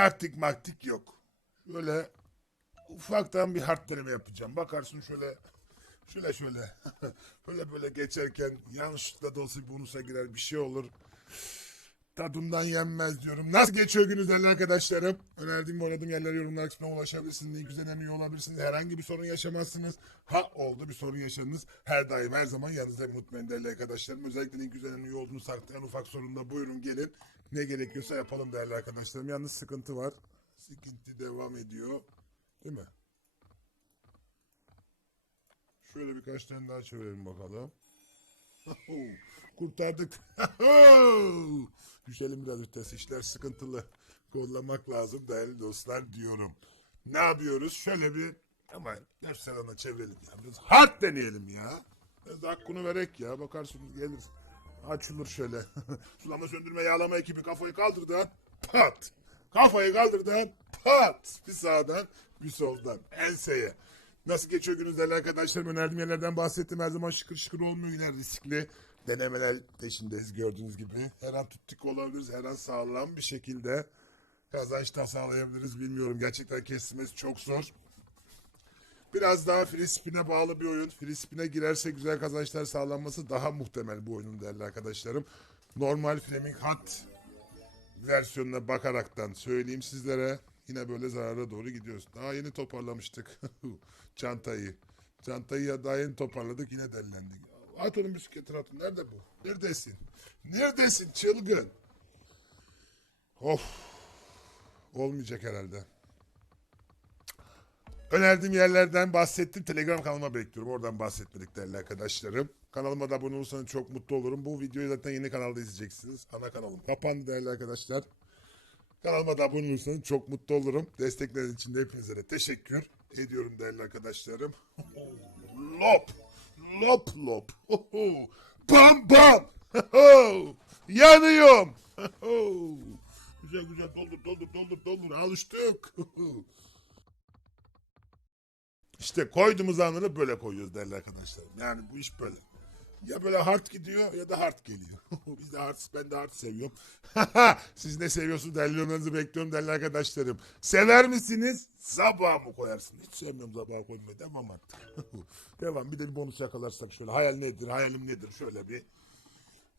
taktik maktik yok. Şöyle ufaktan bir hard deneme yapacağım. Bakarsın şöyle şöyle şöyle böyle böyle geçerken yanlışlıkla da olsa bir bonusa girer bir şey olur. Tadından yenmez diyorum. Nasıl geçiyor gününüz değerli arkadaşlarım? Önerdiğim ve oynadığım yerlere yorumlar kısmına ulaşabilirsiniz. Link üzerinden üye olabilirsiniz. Herhangi bir sorun yaşamazsınız. Ha oldu bir sorun yaşadınız. Her daim her zaman yanınızda unutmayın değerli arkadaşlarım. Özellikle link üzerinden üye olduğunuz takdirde en ufak sorunda buyurun gelin. Ne gerekiyorsa yapalım değerli arkadaşlarım. Yalnız sıkıntı var. Sıkıntı devam ediyor. Değil mi? Şöyle birkaç tane daha çevirelim bakalım. Kurtardık. Düşelim biraz vites. İşler sıkıntılı. Kollamak lazım değerli dostlar diyorum. Ne yapıyoruz? Şöyle bir ama nefsel ana çevirelim ya. Biraz hard deneyelim ya. Biraz da hakkını verek ya. Bakarsınız gelir. Açılır şöyle. Sulama söndürme yağlama ekibi kafayı kaldırdı. Pat. Kafayı kaldırdı. Pat. Bir sağdan bir soldan. Enseye. Nasıl geçiyor gününüz değerli arkadaşlarım? Önerdiğim yerlerden bahsettim. Her zaman şıkır şıkır olmuyor. Yine riskli denemeler peşindeyiz gördüğünüz gibi. Her an tuttuk olabiliriz. Her an sağlam bir şekilde kazanç da sağlayabiliriz. Bilmiyorum. Gerçekten kesmesi çok zor. Biraz daha free spin'e bağlı bir oyun. Free spin'e girerse güzel kazançlar sağlanması daha muhtemel bu oyunun değerli arkadaşlarım. Normal Fleming Hat versiyonuna bakaraktan söyleyeyim sizlere. Yine böyle zarara doğru gidiyoruz. Daha yeni toparlamıştık çantayı. Çantayı ya daha yeni toparladık yine delilendik. At onun bisikletini atın. Nerede bu? Neredesin? Neredesin çılgın? Of. Olmayacak herhalde. Önerdiğim yerlerden bahsettim. Telegram kanalıma bekliyorum. Oradan bahsetmedik değerli arkadaşlarım. Kanalıma da abone olursanız çok mutlu olurum. Bu videoyu zaten yeni kanalda izleyeceksiniz. Ana kanalım kapandı değerli arkadaşlar. Kanalıma da abone olursanız çok mutlu olurum. Destekleriniz için de hepinize de teşekkür ediyorum değerli arkadaşlarım. lop! Lop lop! Bam bam! Yanıyorum! güzel güzel doldur doldur doldur doldur alıştık. İşte koyduğumuz anları böyle koyuyoruz değerli arkadaşlarım. Yani bu iş böyle. Ya böyle hard gidiyor ya da hard geliyor. Biz de hard, ben de hard seviyorum. Siz ne seviyorsunuz yorumlarınızı bekliyorum değerli arkadaşlarım. Sever misiniz? Sabah mı koyarsın? Hiç sevmiyorum sabah koymayı. Devam artık. Devam. Bir de bir bonus yakalarsak şöyle. Hayal nedir? Hayalim nedir? Şöyle bir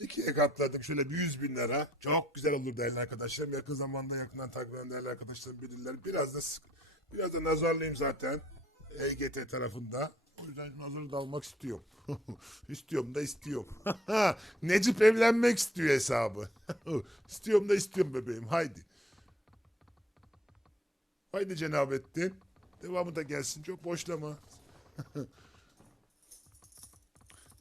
ikiye katladık. Şöyle bir 100 bin lira. Çok güzel olur değerli arkadaşlarım. Yakın zamanda yakından takip eden değerli arkadaşlarım bilirler. Biraz da sık, biraz da nazarlıyım zaten. EGT tarafında. O yüzden nazarı da almak istiyorum. istiyorum da istiyorum. Necip evlenmek istiyor hesabı. istiyorum da istiyorum bebeğim. Haydi. Haydi Cenabettin. Devamı da gelsin. Çok boşlama.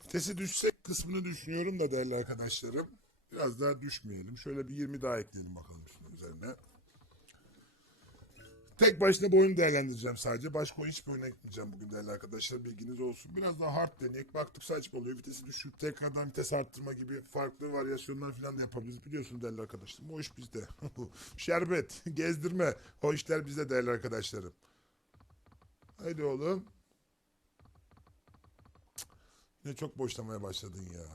Vitesi düşsek kısmını düşünüyorum da değerli arkadaşlarım. Biraz daha düşmeyelim. Şöyle bir 20 daha ekleyelim bakalım şunun üzerine. Tek başına bu oyunu değerlendireceğim sadece. Başka oyun hiçbir oyuna gitmeyeceğim bugün değerli arkadaşlar. Bilginiz olsun. Biraz daha hard deneyek. Baktık saçma oluyor. Vitesi düşürüp tekrardan vites arttırma gibi farklı varyasyonlar falan da yapabiliriz. Biliyorsunuz değerli arkadaşlarım. O iş bizde. Şerbet, gezdirme. O işler bizde değerli arkadaşlarım. Haydi oğlum. Ne çok boşlamaya başladın ya.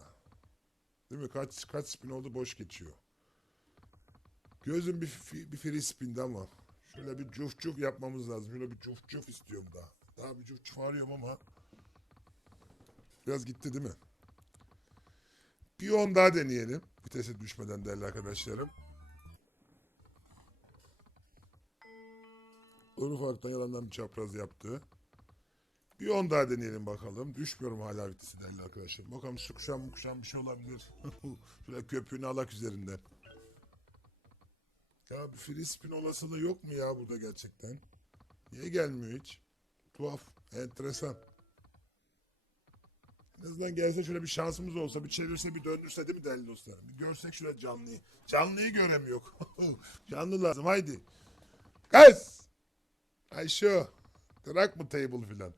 Değil mi? Kaç kaç spin oldu boş geçiyor. Gözüm bir, bir free spindi ama. Şöyle bir cuf cuf yapmamız lazım. Şöyle bir cuf cuf istiyorum daha. Daha bir cuf cuf arıyorum ama. Biraz gitti değil mi? Bir on daha deneyelim. Vitese düşmeden değerli arkadaşlarım. Onu farktan yalandan bir çapraz yaptı. Bir on daha deneyelim bakalım. Düşmüyorum hala vitesi değerli arkadaşlar. Bakalım şu kuşan bu kuşan bir şey olabilir. Şöyle köpüğünü alak üzerinden. Ya bir free spin olasılığı yok mu ya burada gerçekten? Niye gelmiyor hiç? Tuhaf, enteresan. En azından gelse şöyle bir şansımız olsa, bir çevirse, bir döndürse değil mi değerli dostlarım? Bir görsek şöyle canlıyı. Canlıyı göremiyor. Canlı lazım, haydi. Kız! Ayşo. Kırak mı table filan?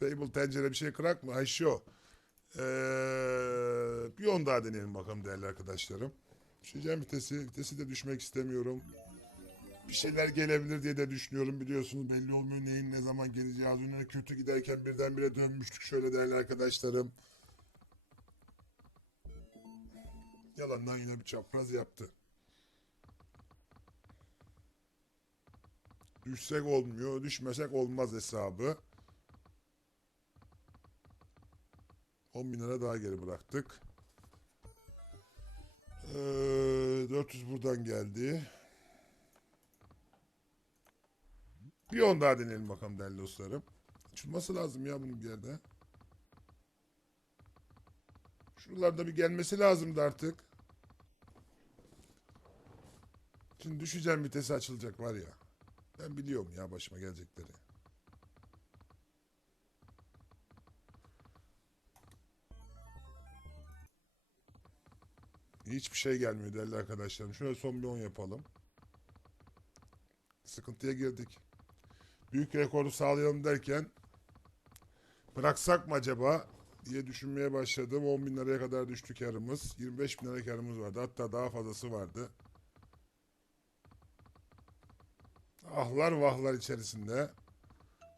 Table, tencere bir şey kırak mı? Ayşo. Ee, bir on daha deneyelim bakalım değerli arkadaşlarım. Düşeceğim vitesi. Vitesi de düşmek istemiyorum. Bir şeyler gelebilir diye de düşünüyorum biliyorsunuz. Belli olmuyor neyin ne zaman geleceği. Az önce kötü giderken birdenbire dönmüştük şöyle değerli arkadaşlarım. Yalandan yine bir çapraz yaptı. Düşsek olmuyor, düşmesek olmaz hesabı. 10 bin lira daha geri bıraktık. Ee, 400 buradan geldi. Bir 10 daha deneyelim bakalım değerli dostlarım. Açılması lazım ya bunun bir yerde. Şuralarda bir gelmesi lazımdı artık. Şimdi düşeceğim vitesi açılacak var ya. Ben biliyorum ya başıma gelecekleri. Hiçbir şey gelmiyor değerli arkadaşlarım. Şöyle son bir 10 yapalım. Sıkıntıya girdik. Büyük rekoru sağlayalım derken bıraksak mı acaba diye düşünmeye başladım. 10 bin liraya kadar düştü karımız. 25 bin lira karımız vardı. Hatta daha fazlası vardı. Ahlar vahlar içerisinde.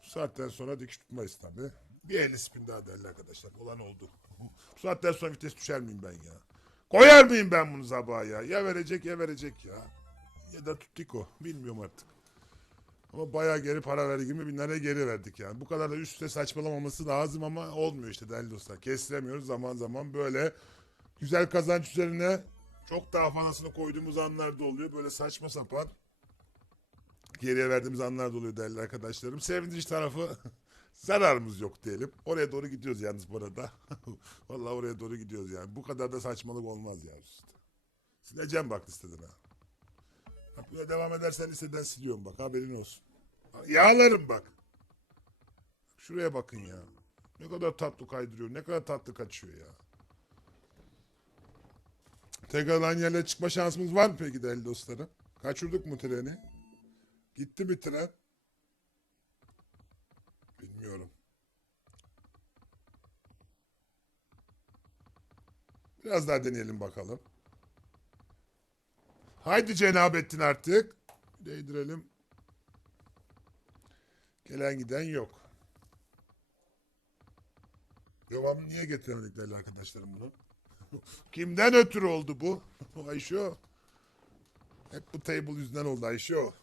Bu saatten sonra dikiş tutmayız tabi. Bir 50 spin daha değerli arkadaşlar. Olan oldu. Bu saatten sonra vites düşer miyim ben ya? Koyar mıyım ben bunu sabaha ya? Ya verecek ya verecek ya. Ya da tutiko. Bilmiyorum artık. Ama bayağı geri para verdik. 20 bin liraya geri verdik yani. Bu kadar da üst üste saçmalamaması lazım ama olmuyor işte değerli dostlar. Kestiremiyoruz zaman zaman böyle güzel kazanç üzerine çok daha fazlasını koyduğumuz anlar da oluyor. Böyle saçma sapan geriye verdiğimiz anlar da oluyor değerli arkadaşlarım. Sevindirici tarafı zararımız yok diyelim. Oraya doğru gidiyoruz yalnız bu arada. Vallahi oraya doğru gidiyoruz yani. Bu kadar da saçmalık olmaz ya işte. Sileceğim bak listeden ha. Bak böyle devam edersen listeden siliyorum bak haberin olsun. Yağlarım bak. Şuraya bakın ya. Ne kadar tatlı kaydırıyor. Ne kadar tatlı kaçıyor ya. Tekrar aynı çıkma şansımız var mı peki değerli dostlarım? Kaçırdık mı treni? Gitti mi tren? Bilmiyorum. Biraz daha deneyelim bakalım. Haydi Cenabettin artık. Değdirelim. Gelen giden yok. Devamını niye getiremedik değerli arkadaşlarım bunu? Kimden ötürü oldu bu? Ayşo. Hep bu table yüzünden oldu Ayşo.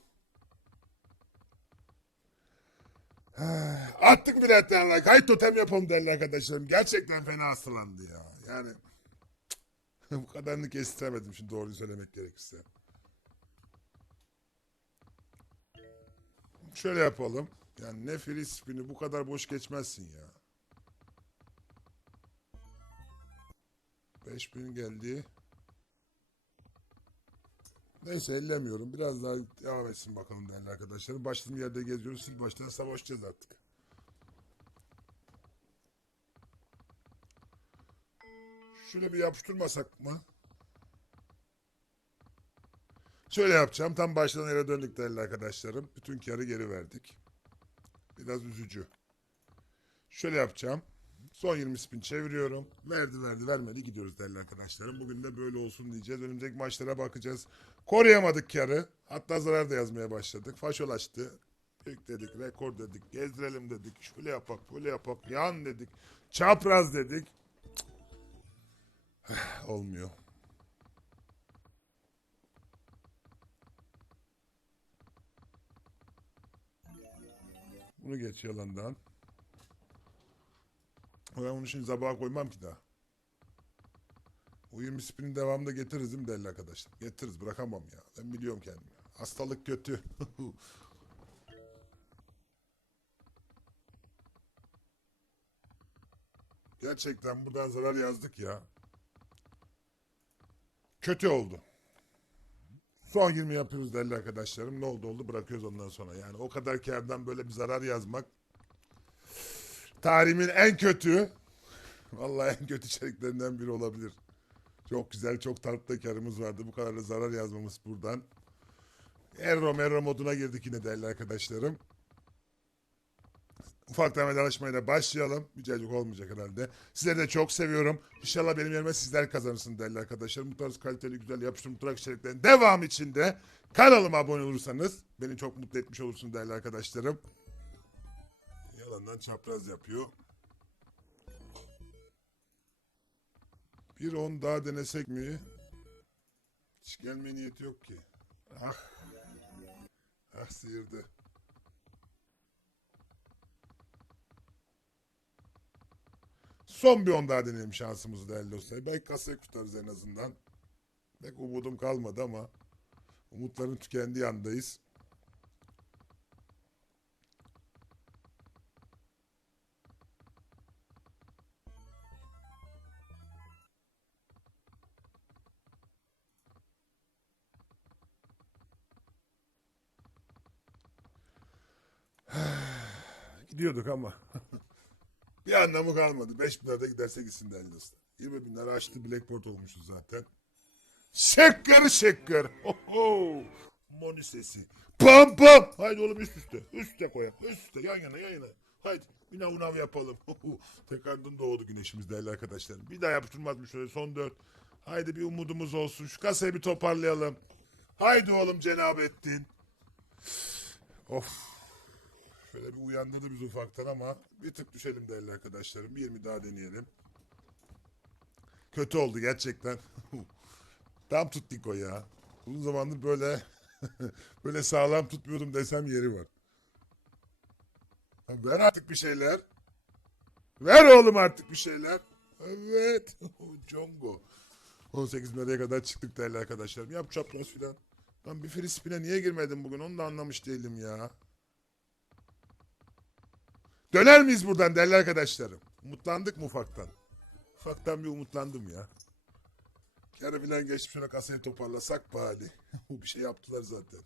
Attık bile derler. Kayıt totem yapalım derler arkadaşlarım. Gerçekten fena hastalandı ya. Yani bu kadarını kestiremedim şimdi doğruyu söylemek gerekirse. Şöyle yapalım. Yani ne free spin'i bu kadar boş geçmezsin ya. 5000 geldi. Neyse ellemiyorum. Biraz daha devam etsin bakalım değerli arkadaşlarım. Başladığım yerde geziyoruz. Siz baştan savaşacağız artık. Şöyle bir yapıştırmasak mı? Şöyle yapacağım. Tam baştan yere döndük değerli arkadaşlarım. Bütün karı geri verdik. Biraz üzücü. Şöyle yapacağım. Son 20 spin çeviriyorum. Verdi verdi vermedi gidiyoruz değerli arkadaşlarım. Bugün de böyle olsun diyeceğiz. Önümüzdeki maçlara bakacağız. Koruyamadık karı. Hatta zarar da yazmaya başladık. Faşolaştı. Büyük dedik, rekor dedik, gezdirelim dedik, şöyle yapak, böyle yapak, yan dedik, çapraz dedik. Olmuyor. Bunu geç yalandan. Ben onu şimdi sabaha koymam ki daha. O 20 spinin devamında getiririz değil mi değerli arkadaşlar? Getiririz bırakamam ya. Ben biliyorum kendimi. Hastalık kötü. Gerçekten buradan zarar yazdık ya. Kötü oldu. Son 20 yapıyoruz değerli arkadaşlarım. Ne oldu oldu bırakıyoruz ondan sonra. Yani o kadar kardan böyle bir zarar yazmak. Tarihimin en kötü. Vallahi en kötü içeriklerinden biri olabilir. Çok güzel, çok tatlı karımız vardı. Bu kadar da zarar yazmamız buradan. Erro merro moduna girdik yine değerli arkadaşlarım. Ufaktan vedalaşmaya da başlayalım. Güzelcik olmayacak herhalde. Sizleri de çok seviyorum. İnşallah benim yerime sizler kazanırsınız değerli arkadaşlarım. Bu tarz kaliteli güzel yapıştırma mutfak içeriklerin devam içinde kanalıma abone olursanız beni çok mutlu etmiş olursunuz değerli arkadaşlarım. Yalandan çapraz yapıyor. Bir on daha denesek mi? Hiç gelme niyeti yok ki. Ah. Ah sıyırdı. Son bir on daha deneyelim şansımızı değerli dostlar. Belki kasayı kurtarız en azından. Pek umudum kalmadı ama umutların tükendiği andayız. Gidiyorduk ama. bir anlamı kalmadı. 5 bin lirada giderse gitsin değerli dostlar. 20 bin lira açtı Blackboard olmuşuz zaten. Şekkır şekkır. Ho ho. Moni sesi. Pam pam. Haydi oğlum üst üste. Üste koyak. Üst üste. Yan yana yan yana. Haydi. Bir nav nav yapalım. Ho ho. Tekrardan doğdu güneşimiz değerli arkadaşlarım. Bir daha yaptırmaz mı şöyle son dört. Haydi bir umudumuz olsun. Şu kasayı bir toparlayalım. Haydi oğlum Cenabettin. Of. Şöyle bir uyandırdı biz ufaktan ama bir tık düşelim değerli arkadaşlarım. Bir 20 daha deneyelim. Kötü oldu gerçekten. Tam tuttuk o ya. Uzun zamandır böyle böyle sağlam tutmuyordum desem yeri var. Ver artık bir şeyler. Ver oğlum artık bir şeyler. Evet. Congo. 18 nereye kadar çıktık değerli arkadaşlarım. Yap çapraz filan. Ben bir free spin'e niye girmedim bugün onu da anlamış değilim ya. Döner miyiz buradan değerli arkadaşlarım? Umutlandık mı ufaktan? Ufaktan bir umutlandım ya. Kere bilen geçip şöyle kasayı toparlasak bari. bir şey yaptılar zaten.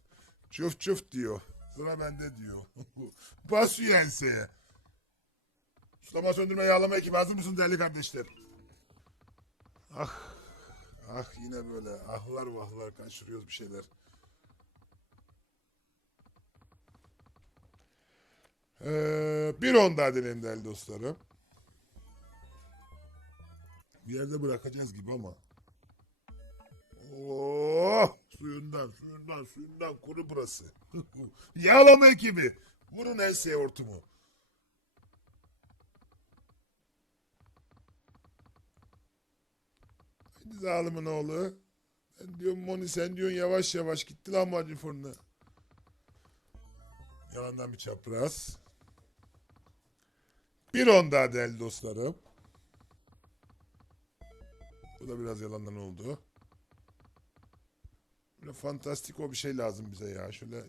Çuf çuf diyor. Sıra bende diyor. Basıyor enseye. Sulama söndürme yağlama ekibi hazır mısın değerli kardeşler? Ah. Ah yine böyle ahlar vahlar kaçırıyoruz bir şeyler. Ee, bir on daha deneyelim değerli dostlarım. Bir yerde bırakacağız gibi ama. Oh, suyundan, suyundan, suyundan kuru burası. Yağlama ekibi. Vurun enseye hortumu. Hadi zalimin oğlu. Ben diyorum Moni sen diyorsun yavaş yavaş gitti lan bacı fırına. Yalandan bir çapraz. Bir on daha değerli dostlarım. Bu da biraz yalandan oldu. Böyle fantastik o bir şey lazım bize ya. Şöyle,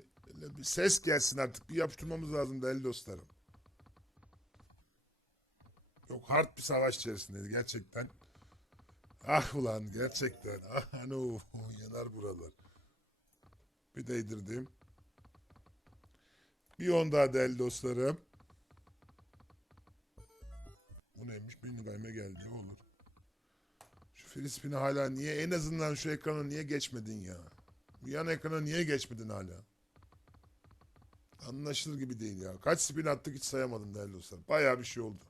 bir ses gelsin artık. Bir yapıştırmamız lazım değerli dostlarım. Çok hard bir savaş içerisindeyiz gerçekten. Ah ulan gerçekten. Ah ano yanar buralar. Bir değdirdim. Bir on daha değerli dostlarım. Bu neymiş? Benim gayme geldi. Ne olur. Şu Filispin'i hala niye en azından şu ekrana niye geçmedin ya? Bu yan ekrana niye geçmedin hala? Anlaşılır gibi değil ya. Kaç spin attık hiç sayamadım değerli dostlar. Bayağı bir şey oldu.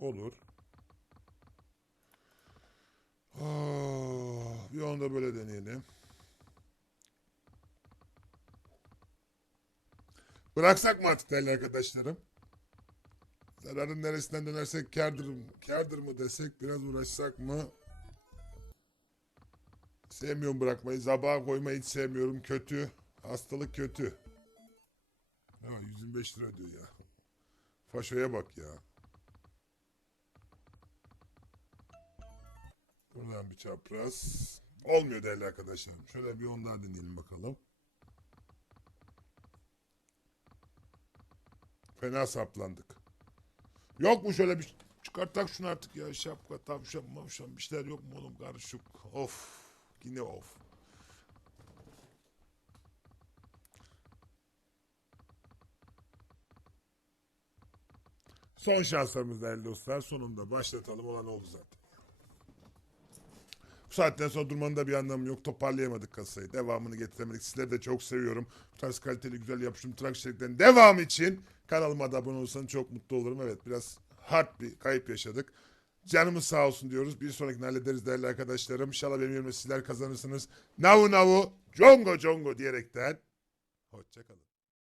Olur. Ah, bir onu da böyle deneyelim. Bıraksak mı artık değerli arkadaşlarım? Zararın neresinden dönersek kârdır, kârdır mı desek biraz uğraşsak mı? Sevmiyorum bırakmayı. Zabağa koymayı hiç sevmiyorum. Kötü. Hastalık kötü. Ha, 125 lira diyor ya. Faşoya bak ya. Buradan bir çapraz. Olmuyor değerli arkadaşlarım. Şöyle bir on daha deneyelim bakalım. Fena saplandık. Yok mu şöyle bir çıkartak şunu artık ya şapka tavşan mavşan bir şeyler yok mu oğlum karışık. Of yine of. Son şanslarımız değerli dostlar. Sonunda başlatalım olan oldu zaten. Bu saatten sonra durmanın da bir anlamı yok. Toparlayamadık kasayı. Devamını getiremedik. Sizleri de çok seviyorum. Bu tarz kaliteli güzel yapışım trak içeriklerin devamı için kanalıma da abone olursanız çok mutlu olurum. Evet biraz hard bir kayıp yaşadık. Canımız sağ olsun diyoruz. Bir sonrakini hallederiz değerli arkadaşlarım. İnşallah benim yerime sizler kazanırsınız. Navu navu, congo congo diyerekten. Hoşçakalın.